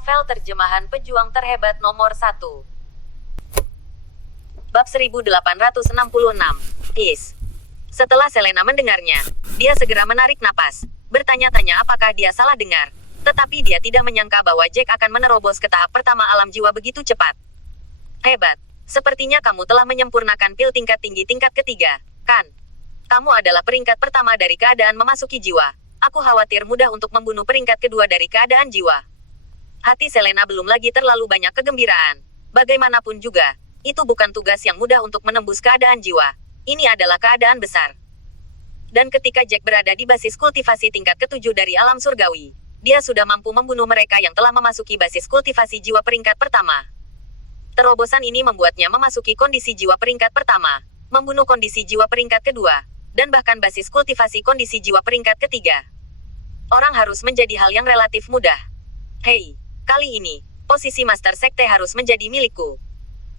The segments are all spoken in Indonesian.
Novel terjemahan pejuang terhebat nomor 1. Bab 1866. Is. Setelah Selena mendengarnya, dia segera menarik napas, bertanya-tanya apakah dia salah dengar. Tetapi dia tidak menyangka bahwa Jack akan menerobos ke tahap pertama alam jiwa begitu cepat. Hebat. Sepertinya kamu telah menyempurnakan pil tingkat tinggi tingkat ketiga, kan? Kamu adalah peringkat pertama dari keadaan memasuki jiwa. Aku khawatir mudah untuk membunuh peringkat kedua dari keadaan jiwa. Hati Selena belum lagi terlalu banyak kegembiraan. Bagaimanapun juga, itu bukan tugas yang mudah untuk menembus keadaan jiwa. Ini adalah keadaan besar. Dan ketika Jack berada di basis kultivasi tingkat ketujuh dari alam surgawi, dia sudah mampu membunuh mereka yang telah memasuki basis kultivasi jiwa peringkat pertama. Terobosan ini membuatnya memasuki kondisi jiwa peringkat pertama, membunuh kondisi jiwa peringkat kedua, dan bahkan basis kultivasi kondisi jiwa peringkat ketiga. Orang harus menjadi hal yang relatif mudah. Hei, kali ini, posisi Master Sekte harus menjadi milikku.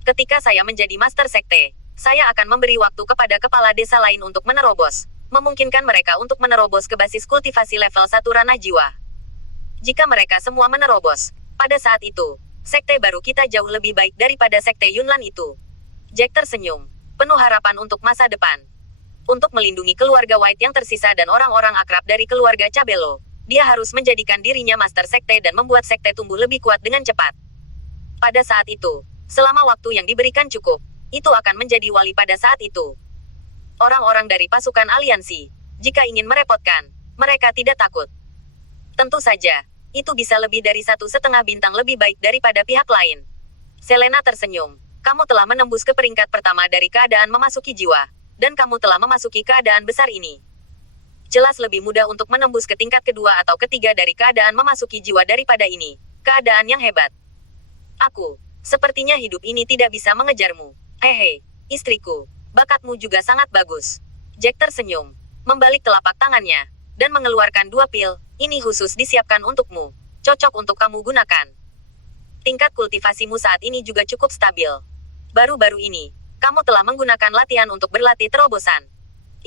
Ketika saya menjadi Master Sekte, saya akan memberi waktu kepada kepala desa lain untuk menerobos, memungkinkan mereka untuk menerobos ke basis kultivasi level 1 ranah jiwa. Jika mereka semua menerobos, pada saat itu, sekte baru kita jauh lebih baik daripada sekte Yunlan itu. Jack tersenyum, penuh harapan untuk masa depan. Untuk melindungi keluarga White yang tersisa dan orang-orang akrab dari keluarga Cabello, dia harus menjadikan dirinya Master Sekte dan membuat sekte tumbuh lebih kuat dengan cepat. Pada saat itu, selama waktu yang diberikan cukup, itu akan menjadi wali pada saat itu. Orang-orang dari pasukan aliansi, jika ingin merepotkan, mereka tidak takut. Tentu saja, itu bisa lebih dari 1,5 bintang lebih baik daripada pihak lain. Selena tersenyum. Kamu telah menembus ke peringkat pertama dari keadaan memasuki jiwa, dan kamu telah memasuki keadaan besar ini. Jelas lebih mudah untuk menembus ke tingkat kedua atau ketiga dari keadaan memasuki jiwa daripada ini. Keadaan yang hebat. Aku, sepertinya hidup ini tidak bisa mengejarmu. Hehe, istriku, bakatmu juga sangat bagus. Jack tersenyum, membalik telapak tangannya, dan mengeluarkan 2 pil. Ini khusus disiapkan untukmu. Cocok untuk kamu gunakan. Tingkat kultivasimu saat ini juga cukup stabil. Baru-baru ini, kamu telah menggunakan latihan untuk berlatih terobosan.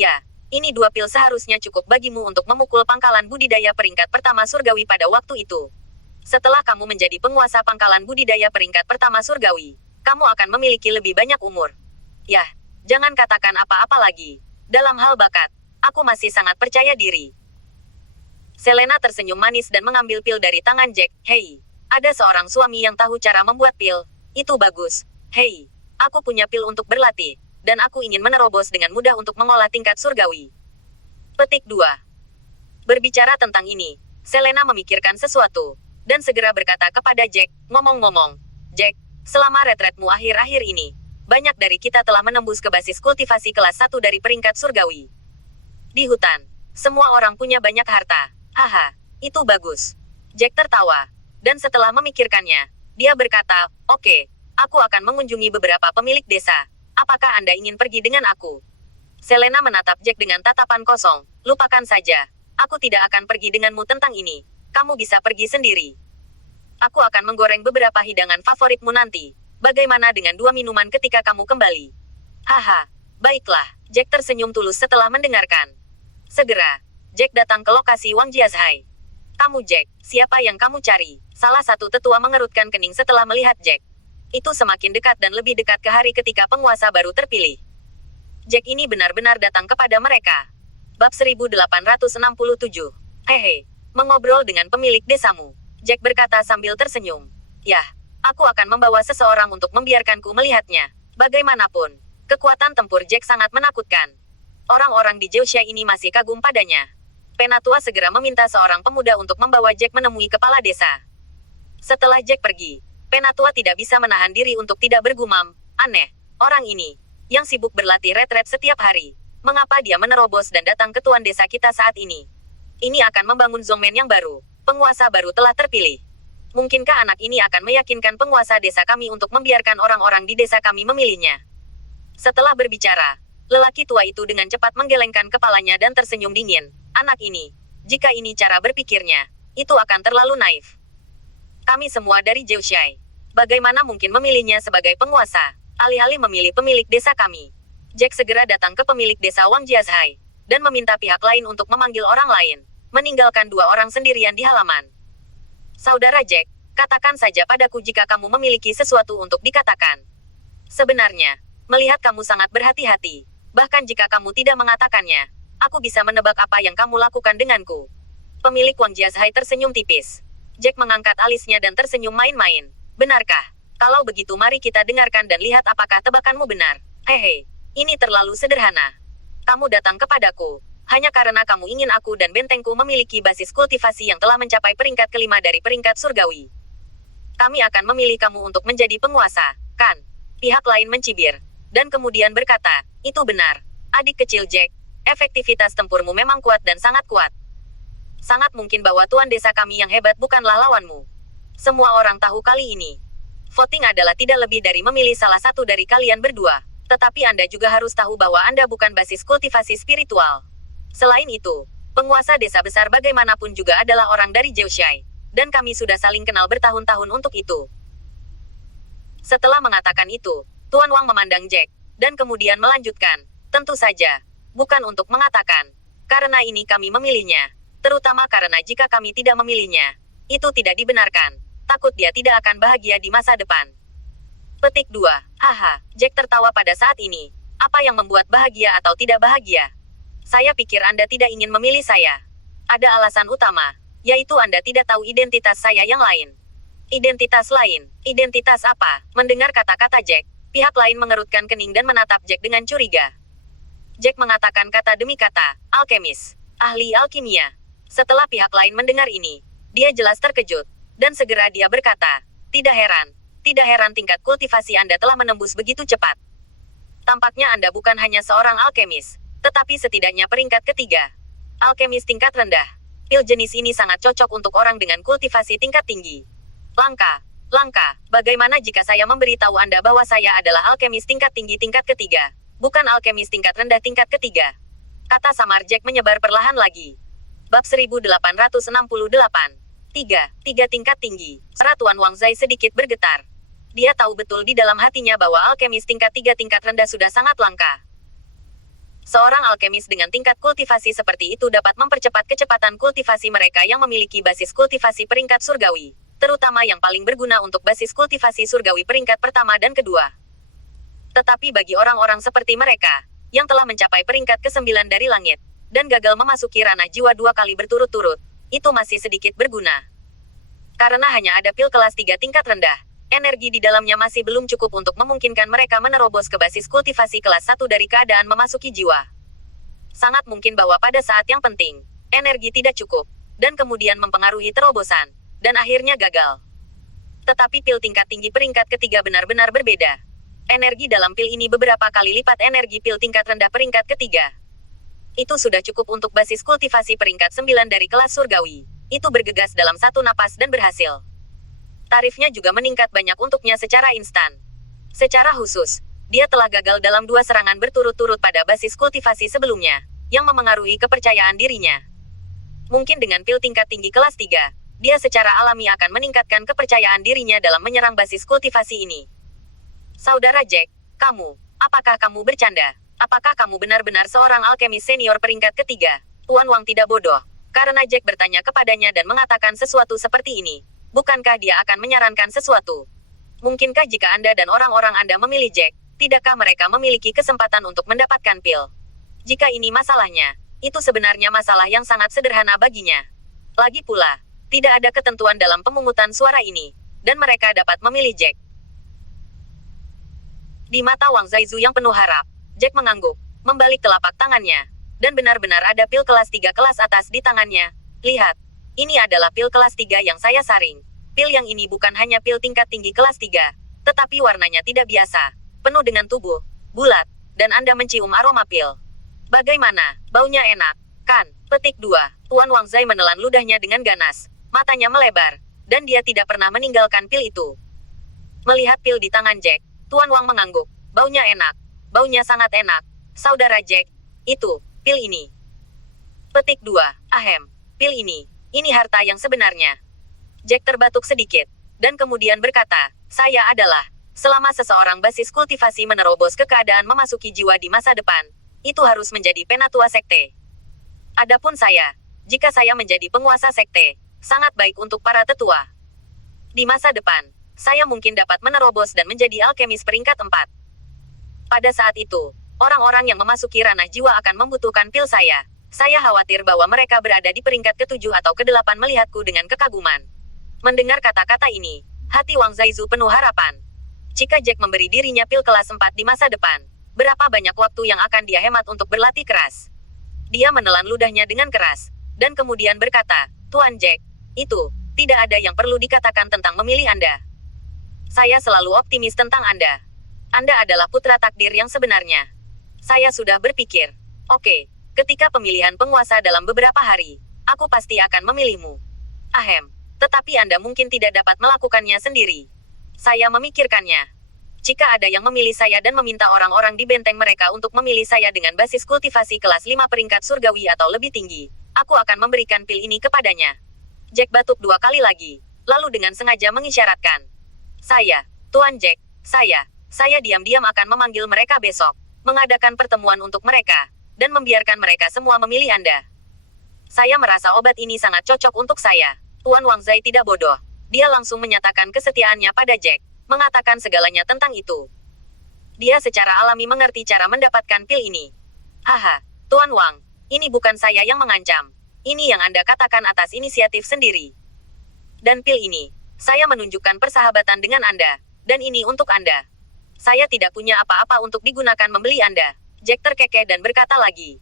Ya. Ini 2 pil seharusnya cukup bagimu untuk memukul pangkalan budidaya peringkat pertama surgawi pada waktu itu. Setelah kamu menjadi penguasa pangkalan budidaya peringkat pertama surgawi, kamu akan memiliki lebih banyak umur. Yah, jangan katakan apa-apa lagi. Dalam hal bakat, aku masih sangat percaya diri. Selena tersenyum manis dan mengambil pil dari tangan Jack. Hei, ada seorang suami yang tahu cara membuat pil. Itu bagus. Hei, aku punya pil untuk berlatih. Dan aku ingin menerobos dengan mudah untuk mengolah tingkat surgawi. Petik 2. Berbicara tentang ini, Selena memikirkan sesuatu, dan segera berkata kepada Jack, ngomong-ngomong, Jack, selama retretmu akhir-akhir ini, banyak dari kita telah menembus ke basis kultivasi kelas 1 dari peringkat surgawi. Di hutan, semua orang punya banyak harta. Haha, itu bagus. Jack tertawa, dan setelah memikirkannya, dia berkata, oke, aku akan mengunjungi beberapa pemilik desa. Apakah Anda ingin pergi dengan aku? Selena menatap Jack dengan tatapan kosong. Lupakan saja. Aku tidak akan pergi denganmu tentang ini. Kamu bisa pergi sendiri. Aku akan menggoreng beberapa hidangan favoritmu nanti. Bagaimana dengan 2 minuman ketika kamu kembali? Haha, baiklah. Jack tersenyum tulus setelah mendengarkan. Segera, Jack datang ke lokasi Wang Jiazhai. Kamu Jack, siapa yang kamu cari? Salah satu tetua mengerutkan kening setelah melihat Jack. Itu semakin dekat dan lebih dekat ke hari ketika penguasa baru terpilih. Jack ini benar-benar datang kepada mereka. Bab 1867. Hehe, mengobrol dengan pemilik desamu. Jack berkata sambil tersenyum. Yah, aku akan membawa seseorang untuk membiarkanku melihatnya. Bagaimanapun, kekuatan tempur Jack sangat menakutkan. Orang-orang di Jiuxia ini masih kagum padanya. Penatua segera meminta seorang pemuda untuk membawa Jack menemui kepala desa. Setelah Jack pergi, Penatua tidak bisa menahan diri untuk tidak bergumam, aneh, orang ini, yang sibuk berlatih retret setiap hari. Mengapa dia menerobos dan datang ke tuan desa kita saat ini? Ini akan membangun Zongmen yang baru. Penguasa baru telah terpilih. Mungkinkah anak ini akan meyakinkan penguasa desa kami untuk membiarkan orang-orang di desa kami memilihnya? Setelah berbicara, lelaki tua itu dengan cepat menggelengkan kepalanya dan tersenyum dingin. Anak ini, jika ini cara berpikirnya, itu akan terlalu naif. Kami semua dari Jiuxiai. Bagaimana mungkin memilihnya sebagai penguasa, alih-alih memilih pemilik desa kami? Jack segera datang ke pemilik desa Wang Jiazhai, dan meminta pihak lain untuk memanggil orang lain, meninggalkan 2 orang sendirian di halaman. Saudara Jack, Katakan saja padaku jika kamu memiliki sesuatu untuk dikatakan. Sebenarnya, melihat kamu sangat berhati-hati. Bahkan jika kamu tidak mengatakannya, aku bisa menebak apa yang kamu lakukan denganku. Pemilik Wang Jiazhai tersenyum tipis. Jack mengangkat alisnya dan tersenyum main-main. Benarkah? Kalau begitu mari kita dengarkan dan lihat apakah tebakanmu benar. Hehe, ini terlalu sederhana. Kamu datang kepadaku hanya karena kamu ingin aku dan bentengku memiliki basis kultivasi yang telah mencapai peringkat kelima dari peringkat surgawi. Kami akan memilih kamu untuk menjadi penguasa, kan? Pihak lain mencibir. Dan kemudian berkata, itu benar. Adik kecil Jack, efektivitas tempurmu memang kuat dan sangat kuat. Sangat mungkin bahwa tuan desa kami yang hebat bukanlah lawanmu. Semua orang tahu kali ini. Voting adalah tidak lebih dari memilih salah satu dari kalian berdua. Tetapi Anda juga harus tahu bahwa Anda bukan basis kultivasi spiritual. Selain itu, penguasa desa besar bagaimanapun juga adalah orang dari Zhouxai. Dan kami sudah saling kenal bertahun-tahun untuk itu. Setelah mengatakan itu, Tuan Wang memandang Jack, dan kemudian melanjutkan, tentu saja, bukan untuk mengatakan. Karena ini kami memilihnya. Terutama karena jika kami tidak memilihnya, itu tidak dibenarkan. Takut dia tidak akan bahagia di masa depan. Petik 2. Haha, Jack tertawa pada saat ini. Apa yang membuat bahagia atau tidak bahagia? Saya pikir Anda tidak ingin memilih saya. Ada alasan utama, yaitu Anda tidak tahu identitas saya yang lain. Identitas lain? Identitas apa? Mendengar kata-kata Jack, pihak lain mengerutkan kening dan menatap Jack dengan curiga. Jack mengatakan kata demi kata, alkemis, ahli alkimia. Setelah pihak lain mendengar ini, dia jelas terkejut, dan segera dia berkata, tidak heran tingkat kultivasi Anda telah menembus begitu cepat. Tampaknya Anda bukan hanya seorang alkemis, tetapi setidaknya peringkat ketiga. Alkemis tingkat rendah. Pil jenis ini sangat cocok untuk orang dengan kultivasi tingkat tinggi. Langka, bagaimana jika saya memberitahu Anda bahwa saya adalah alkemis tingkat tinggi tingkat ketiga, bukan alkemis tingkat rendah tingkat ketiga? Kata samar Jack menyebar perlahan lagi. Bab 1868. Tiga tingkat tinggi. Ratuan Wang Zai sedikit bergetar. Dia tahu betul di dalam hatinya bahwa alkemis tingkat 3 tingkat rendah sudah sangat langka. Seorang alkemis dengan tingkat kultivasi seperti itu dapat mempercepat kecepatan kultivasi mereka yang memiliki basis kultivasi peringkat surgawi, terutama yang paling berguna untuk basis kultivasi surgawi peringkat pertama dan kedua. Tetapi bagi orang-orang seperti mereka, yang telah mencapai peringkat ke-9 dari langit, dan gagal memasuki ranah jiwa 2 kali berturut-turut, itu masih sedikit berguna. Karena hanya ada pil kelas 3 tingkat rendah, energi di dalamnya masih belum cukup untuk memungkinkan mereka menerobos ke basis kultivasi kelas 1 dari keadaan memasuki jiwa. Sangat mungkin bahwa pada saat yang penting, energi tidak cukup, dan kemudian mempengaruhi terobosan, dan akhirnya gagal. Tetapi pil tingkat tinggi peringkat ketiga benar-benar berbeda. Energi dalam pil ini beberapa kali lipat energi pil tingkat rendah peringkat ketiga. Itu sudah cukup untuk basis kultivasi peringkat 9 dari kelas surgawi. Itu bergegas dalam satu napas dan berhasil. Tarifnya juga meningkat banyak untuknya secara instan. Secara khusus, dia telah gagal dalam 2 serangan berturut-turut pada basis kultivasi sebelumnya, yang memengaruhi kepercayaan dirinya. Mungkin dengan pil tingkat tinggi kelas 3, dia secara alami akan meningkatkan kepercayaan dirinya dalam menyerang basis kultivasi ini. Saudara Jack, apakah kamu bercanda? Apakah kamu benar-benar seorang alkemis senior peringkat ketiga? Tuan Wang tidak bodoh, karena Jack bertanya kepadanya dan mengatakan sesuatu seperti ini. Bukankah dia akan menyarankan sesuatu? Mungkinkah jika Anda dan orang-orang Anda memilih Jack, tidakkah mereka memiliki kesempatan untuk mendapatkan pil? Jika ini masalahnya, itu sebenarnya masalah yang sangat sederhana baginya. Lagi pula, tidak ada ketentuan dalam pemungutan suara ini, dan mereka dapat memilih Jack. Di mata Wang Zaizu yang penuh harap, Jack mengangguk, membalik telapak tangannya, dan benar-benar ada pil kelas 3 kelas atas di tangannya. Lihat. Ini adalah pil kelas 3 yang saya saring. Pil yang ini bukan hanya pil tingkat tinggi kelas 3, tetapi warnanya tidak biasa, penuh dengan tubuh, bulat, dan Anda mencium aroma pil. Bagaimana? Baunya enak, kan? Petik 2. Tuan Wang Zai menelan ludahnya dengan ganas, matanya melebar, dan dia tidak pernah meninggalkan pil itu. Melihat pil di tangan Jack, Tuan Wang mengangguk. Baunya enak. Baunya sangat enak. Saudara Jack, itu, pil ini. Petik 2. Ahem. Pil ini. Ini harta yang sebenarnya. Jack terbatuk sedikit, dan kemudian berkata, saya adalah, selama seseorang basis kultivasi menerobos ke keadaan memasuki jiwa di masa depan, itu harus menjadi penatua sekte. Adapun saya, jika saya menjadi penguasa sekte, sangat baik untuk para tetua. Di masa depan, saya mungkin dapat menerobos dan menjadi alkemis peringkat 4. Pada saat itu, orang-orang yang memasuki ranah jiwa akan membutuhkan pil saya. Saya khawatir bahwa mereka berada di peringkat ke-7 atau ke-8 melihatku dengan kekaguman. Mendengar kata-kata ini, hati Wang Zaizu penuh harapan. Jika Jack memberi dirinya pil kelas 4 di masa depan, berapa banyak waktu yang akan dia hemat untuk berlatih keras? Dia menelan ludahnya dengan keras, dan kemudian berkata, "Tuan Jack, itu, tidak ada yang perlu dikatakan tentang memilih Anda. Saya selalu optimis tentang Anda. Anda adalah putra takdir yang sebenarnya. Saya sudah berpikir, oke, ketika pemilihan penguasa dalam beberapa hari, aku pasti akan memilihmu. Ahem, tetapi Anda mungkin tidak dapat melakukannya sendiri. Saya memikirkannya. Jika ada yang memilih saya dan meminta orang-orang di benteng mereka untuk memilih saya dengan basis kultivasi kelas 5 peringkat surgawi atau lebih tinggi, aku akan memberikan pil ini kepadanya." Jack batuk 2 kali lagi, lalu dengan sengaja mengisyaratkan. "Saya, Tuan Jack, saya diam-diam akan memanggil mereka besok, mengadakan pertemuan untuk mereka, dan membiarkan mereka semua memilih Anda. Saya merasa obat ini sangat cocok untuk saya." Tuan Wang Zai tidak bodoh. Dia langsung menyatakan kesetiaannya pada Jack, mengatakan segalanya tentang itu. Dia secara alami mengerti cara mendapatkan pil ini. "Haha, Tuan Wang, ini bukan saya yang mengancam. Ini yang Anda katakan atas inisiatif sendiri. Dan pil ini, saya menunjukkan persahabatan dengan Anda, dan ini untuk Anda. Saya tidak punya apa-apa untuk digunakan membeli Anda." Jack terkekeh dan berkata lagi.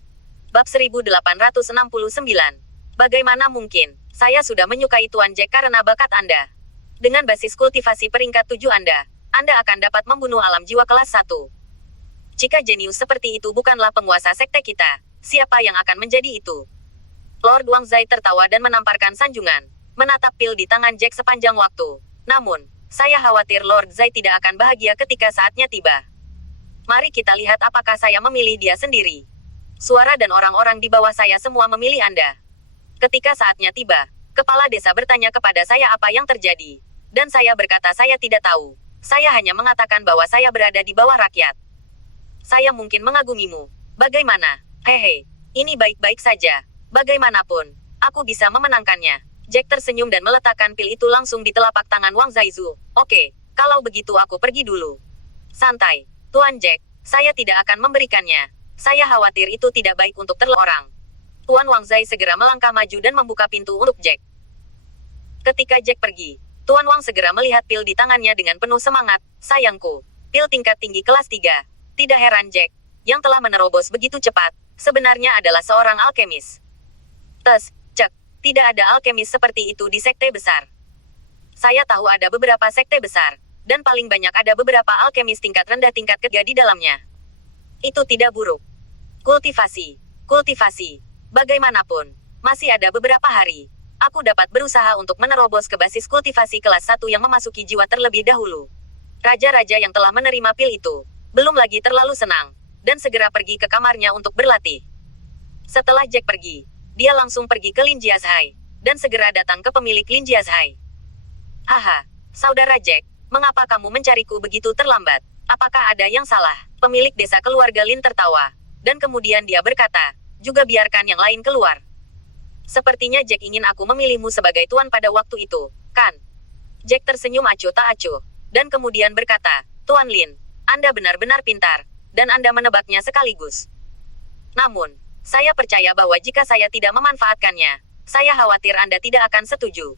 Bab 1869. Bagaimana mungkin? Saya sudah menyukai Tuan Jack karena bakat Anda. Dengan basis kultivasi peringkat 7 Anda akan dapat membunuh alam jiwa kelas 1. Jika jenius seperti itu bukanlah penguasa sekte kita, siapa yang akan menjadi itu? Lord Wang Zai tertawa dan menamparkan sanjungan, menatap pil di tangan Jack sepanjang waktu. Namun, saya khawatir Lord Zai tidak akan bahagia ketika saatnya tiba. Mari kita lihat apakah saya memilih dia sendiri. Suara dan orang-orang di bawah saya semua memilih Anda. Ketika saatnya tiba, kepala desa bertanya kepada saya apa yang terjadi. Dan saya berkata saya tidak tahu. Saya hanya mengatakan bahwa saya berada di bawah rakyat. Saya mungkin mengagumimu. Bagaimana? Hehe, ini baik-baik saja. Bagaimanapun, aku bisa memenangkannya. Jack tersenyum dan meletakkan pil itu langsung di telapak tangan Wang Zaizu. Oke, kalau begitu aku pergi dulu. Santai, Tuan Jack, saya tidak akan memberikannya. Saya khawatir itu tidak baik untuk orang. Tuan Wang Zai segera melangkah maju dan membuka pintu untuk Jack. Ketika Jack pergi, Tuan Wang segera melihat pil di tangannya dengan penuh semangat. "Sayangku, pil tingkat tinggi kelas 3. Tidak heran Jack, yang telah menerobos begitu cepat, sebenarnya adalah seorang alkemis." Cek, tidak ada alkemis seperti itu di sekte besar. Saya tahu ada beberapa sekte besar, dan paling banyak ada beberapa alkemis tingkat rendah tingkat ketiga di dalamnya. Itu tidak buruk. Kultivasi. Bagaimanapun, masih ada beberapa hari. Aku dapat berusaha untuk menerobos ke basis kultivasi kelas 1 yang memasuki jiwa terlebih dahulu. Raja-raja yang telah menerima pil itu, belum lagi terlalu senang, dan segera pergi ke kamarnya untuk berlatih. Setelah Jack pergi, dia langsung pergi ke Lin Jiazhai, dan segera datang ke pemilik Lin Jiazhai. "Haha, saudara Jack, mengapa kamu mencariku begitu terlambat? Apakah ada yang salah?" Pemilik desa keluarga Lin tertawa, dan kemudian dia berkata, "Juga biarkan yang lain keluar. Sepertinya Jack ingin aku memilihmu sebagai tuan pada waktu itu, kan?" Jack tersenyum acuh tak acuh, dan kemudian berkata, "Tuan Lin, Anda benar-benar pintar, dan Anda menebaknya sekaligus. Namun, saya percaya bahwa jika saya tidak memanfaatkannya, saya khawatir Anda tidak akan setuju.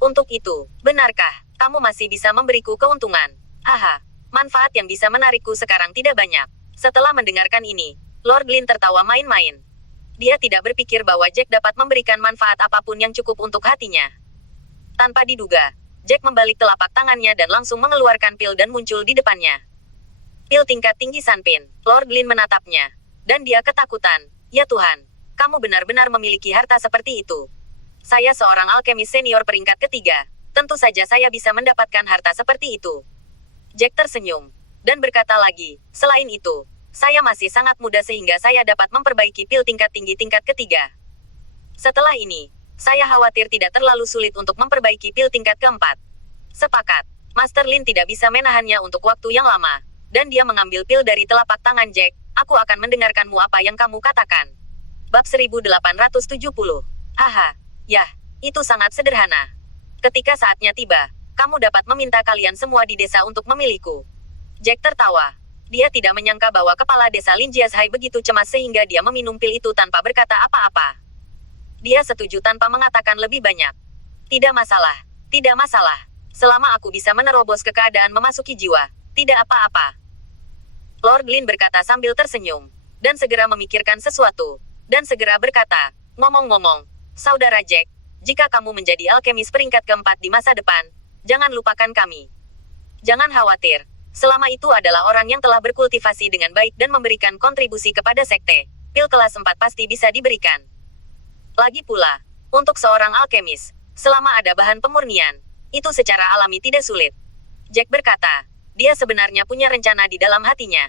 Untuk itu, benarkah kamu masih bisa memberiku keuntungan?" "Haha, manfaat yang bisa menarikku sekarang tidak banyak." Setelah mendengarkan ini, Lord Lin tertawa main-main. Dia tidak berpikir bahwa Jack dapat memberikan manfaat apapun yang cukup untuk hatinya. Tanpa diduga, Jack membalik telapak tangannya dan langsung mengeluarkan pil dan muncul di depannya. Pil tingkat tinggi Sanpin. Lord Lin menatapnya. Dan dia ketakutan. "Ya Tuhan, kamu benar-benar memiliki harta seperti itu." "Saya seorang alkemis senior peringkat ketiga. Tentu saja saya bisa mendapatkan harta seperti itu." Jack tersenyum. Dan berkata lagi, "Selain itu, saya masih sangat muda sehingga saya dapat memperbaiki pil tingkat tinggi tingkat ketiga. Setelah ini, saya khawatir tidak terlalu sulit untuk memperbaiki pil tingkat keempat." "Sepakat." Master Lin tidak bisa menahannya untuk waktu yang lama. Dan dia mengambil pil dari telapak tangan Jack. "Aku akan mendengarkanmu apa yang kamu katakan." Bab 1870. Haha, yah, itu sangat sederhana. Ketika saatnya tiba, kamu dapat meminta kalian semua di desa untuk memilihku. Jack tertawa. Dia tidak menyangka bahwa kepala desa Lin Jiashai begitu cemas sehingga dia meminum pil itu tanpa berkata apa-apa. Dia setuju tanpa mengatakan lebih banyak. Tidak masalah. Tidak masalah. Selama aku bisa menerobos ke keadaan memasuki jiwa, tidak apa-apa. Lord Lin berkata sambil tersenyum. Dan segera memikirkan sesuatu. Dan segera berkata, ngomong-ngomong, Saudara Jack, jika kamu menjadi alkemis peringkat keempat di masa depan, jangan lupakan kami. Jangan khawatir. Selama itu adalah orang yang telah berkultivasi dengan baik dan memberikan kontribusi kepada sekte. Pil kelas 4 pasti bisa diberikan. Lagi pula, untuk seorang alkemis, selama ada bahan pemurnian, itu secara alami tidak sulit. Jack berkata, dia sebenarnya punya rencana di dalam hatinya.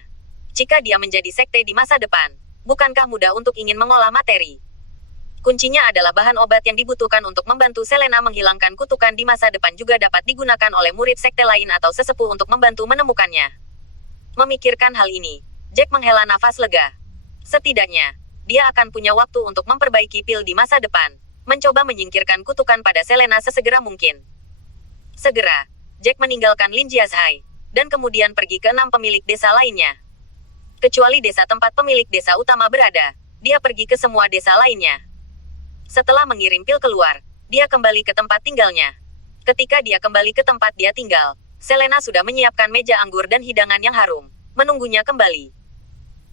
Jika dia menjadi sekte di masa depan, bukankah mudah untuk ingin mengolah materi? Kuncinya adalah bahan obat yang dibutuhkan untuk membantu Selena menghilangkan kutukan di masa depan juga dapat digunakan oleh murid sekte lain atau sesepuh untuk membantu menemukannya. Memikirkan hal ini, Jack menghela nafas lega. Setidaknya, dia akan punya waktu untuk memperbaiki pil di masa depan, mencoba menyingkirkan kutukan pada Selena sesegera mungkin. Segera, Jack meninggalkan Lin Jiashai, dan kemudian pergi ke 6 pemilik desa lainnya. Kecuali desa tempat pemilik desa utama berada, dia pergi ke semua desa lainnya. Setelah mengirim pil keluar, dia kembali ke tempat tinggalnya. Ketika dia kembali ke tempat dia tinggal, Selena sudah menyiapkan meja anggur dan hidangan yang harum, menunggunya kembali.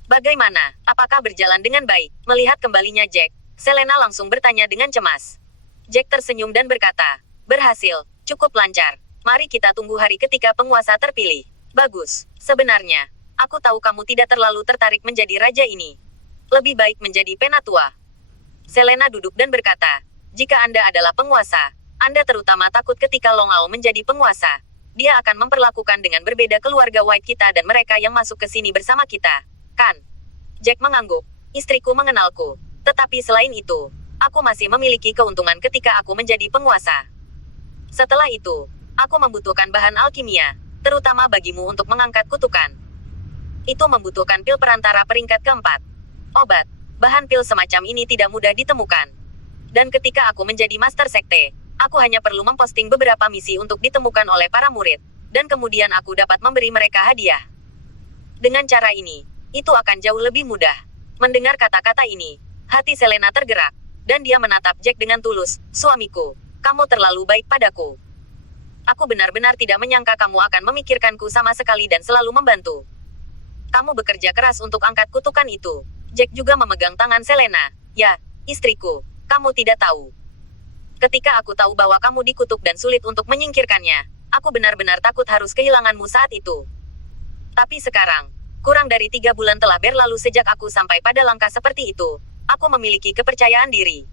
Bagaimana? Apakah berjalan dengan baik? Melihat kembalinya Jack, Selena langsung bertanya dengan cemas. Jack tersenyum dan berkata, berhasil, cukup lancar. Mari kita tunggu hari ketika penguasa terpilih. Bagus. Sebenarnya, aku tahu kamu tidak terlalu tertarik menjadi raja ini. Lebih baik menjadi penatua. Selena duduk dan berkata, jika Anda adalah penguasa, Anda terutama takut ketika Longao menjadi penguasa. Dia akan memperlakukan dengan berbeda keluarga White kita dan mereka yang masuk ke sini bersama kita. Kan? Jack mengangguk. Istriku mengenalku. Tetapi selain itu, aku masih memiliki keuntungan ketika aku menjadi penguasa. Setelah itu, aku membutuhkan bahan alkimia, terutama bagimu untuk mengangkat kutukan. Itu membutuhkan pil perantara peringkat keempat. Obat, bahan pil semacam ini tidak mudah ditemukan. Dan ketika aku menjadi master sekte, aku hanya perlu memposting beberapa misi untuk ditemukan oleh para murid, dan kemudian aku dapat memberi mereka hadiah. Dengan cara ini, itu akan jauh lebih mudah. Mendengar kata-kata ini, hati Selena tergerak, dan dia menatap Jack dengan tulus, suamiku, kamu terlalu baik padaku. Aku benar-benar tidak menyangka kamu akan memikirkanku sama sekali dan selalu membantu. Kamu bekerja keras untuk angkat kutukan itu. Jack juga memegang tangan Selena. Ya, istriku, kamu tidak tahu. Ketika aku tahu bahwa kamu dikutuk dan sulit untuk menyingkirkannya, aku benar-benar takut harus kehilanganmu saat itu. Tapi sekarang, kurang dari 3 bulan telah berlalu sejak aku sampai pada langkah seperti itu. Aku memiliki kepercayaan diri.